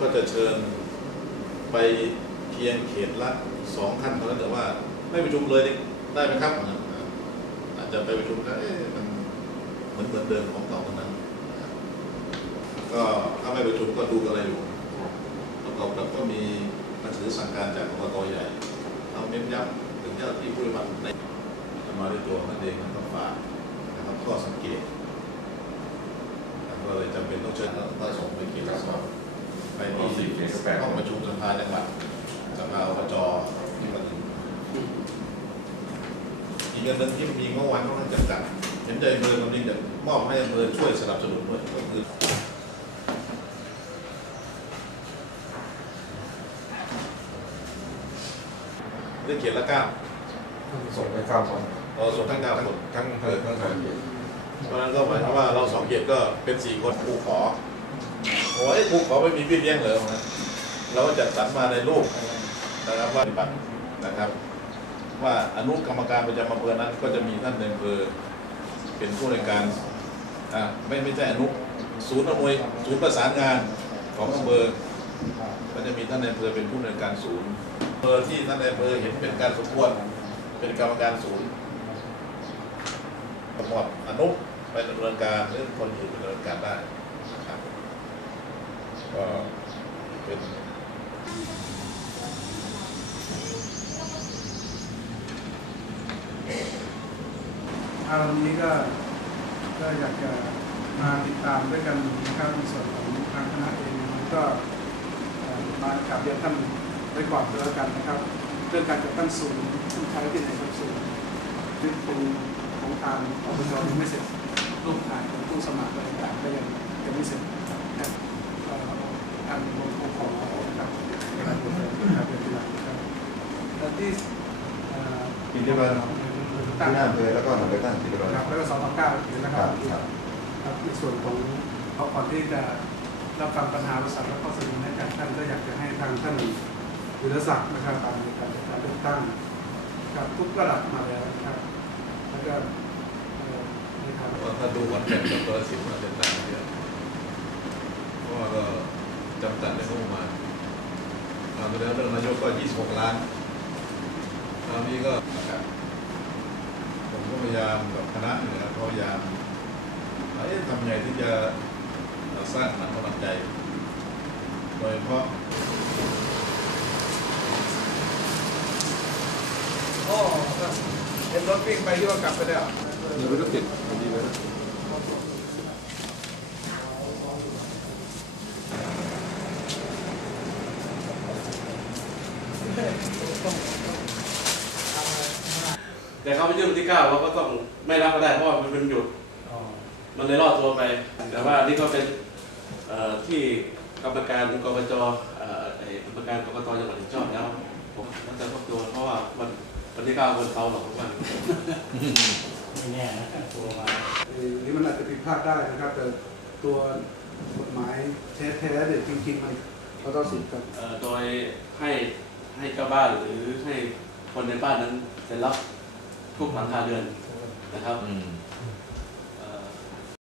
ก็จะเชิญไปเพียงเขตละสองท่านเท่านั้นแต่ว่าไม่ประชุมเลยได้ไหมครับ อาจจะไปประชุมก็มันเหมือนเหมือนเดิมของเก่าเท่านั้น ก็ถ้าไม่ประชุมก็ดูอะไรอยู่ประกอบกับก็มีหนังสือสั่งการจากกรกตใหญ่เอาเน้นย้ำถึงเจ้าที่ผู้บริวารในมาด้วยตัวนั่นเองก็ฝากนะครับข้อสังเกต เลยจำเป็นต้องเชิญท่านส่งไปเขียนสอบไปที่ห้องประชุมสภาจังหวัดสภาอบจที่มาถึงอีกอันหนึ่งที่มีเมื่อวานค่อนข้างจำกัดเห็นใจอำเภอคนนี้จะมอบให้อำเภอช่วยสนับสนุนด้วยก็คือเรื่องเขียนละเก้าส่งไปเก้าคนเราส่งทั้งเก้าคนทั้งอำเภอทั้งสองเเพราะฉะนั้นก็หมายความว่าเราสองเขตก็เป็นสี่คนครูขอโอ้ยครูขอไม่มีพี่เลี้ยงเหรอนะเราก็จัดสรรมาในรูปนะครับว่าปฏิบัตินะครับ ว่าอนุกรรมการประจำอำเภอนั้น ก็จะมีท่านในอำเภอเป็นผู้ในการอ่าไม่ไม่ใช่อนุศูนย์อำนวยศูนย์ประสานงานของอำเภอก็จะมีท่านในอำเภอเป็นผู้ในการศูนย์อำเภอที่ท่านในอำเภอเห็นเป็นการสมควรเป็นกรรมการศูนย์ มอบอนุไปดำเนินการหรือคนอื่นไปดำเนินการได้นะครับก็เป็นอารมณ์นี้ก็ก็อยากจะมาติดตามด้วยกันนะครับในส่วนของทางคณะเองก็มากราบเรียนท่านไว้ก่อนก็แล้วกันนะครับ เรื่องการจัดตั้งศูนย์ผู้ใช้ที่ไหนครับศูนย์ซึ่งเป็นางอบจยังไม่เสร็จรูปถ่ายของผู้สมัครอะไรต่างๆก็ยังยังไม่เสร็จนะครับเอ่อทางบกขอนะครับนะครับเป็นที่หลักนะครับและที่อ่อที่เรียกว่าที่หน้าอำเภอแล้วก็หน่วยเลือกตั้งที่เรียครับแล้วก็สองพันเก้าเห็นนะครับครับในส่วนของเขาก่อนที่จะรับฟังปัญหาประสานและข้อเสนอในการท่านก็อยากจะให้ทางท่านวิรศักดิ์นะครับการในการจัดการเลือกตั้งครับทุกระดับมาแล้วนะครับแล้วก็เอ่อนะครับ ว่า ถ้าดูวันแข่งกับตัวสิบอาจจะต่างกันเยอะเพราะว่าก็จำกัดในงบประมาณคราวที่แล้วเรื่องนายกก็26ล้านคราวนี้ก็นะครับผมก็พยายามกับคณะเนี่ยนะครับพยายามเอ๊ะทำยังไงที่จะสร้างขวัญกำลังใจโดยเฉพาะโอ้เห็นรถวิ่งไปที่ว่ากลับไปแล้วมีรถติดมีรถ แต่เขาไปยื่นวันที่เก้าเราก็ต้องไม่รับก็ได้เพราะว่ามันเป็นหยุด มันเลยรอดตัวไป แต่ว่านี่ก็เป็นเอ่อที่กรรมการกบจเอ่อไอ้กรรมการกกตจังหวัดเห็นชอบแล้ว ผมก็จะทบทวนเพราะว่าวันวันที่เก้าวันเขาหรอกทุกวันไม่แน่นะตัวมาเอ่อนี่มันอาจจะผิดพลาดได้นะครับ แต่ตัวกฎหมายแท้ๆเนี่ยจริงๆมันเขาต้องสิทธิ์กับเอ่อโดยให้ให้เจ้าบ้านหรือให้คนในบ้านนั้นเซ็นรับ ทุกหลังคาเรือนนะครับ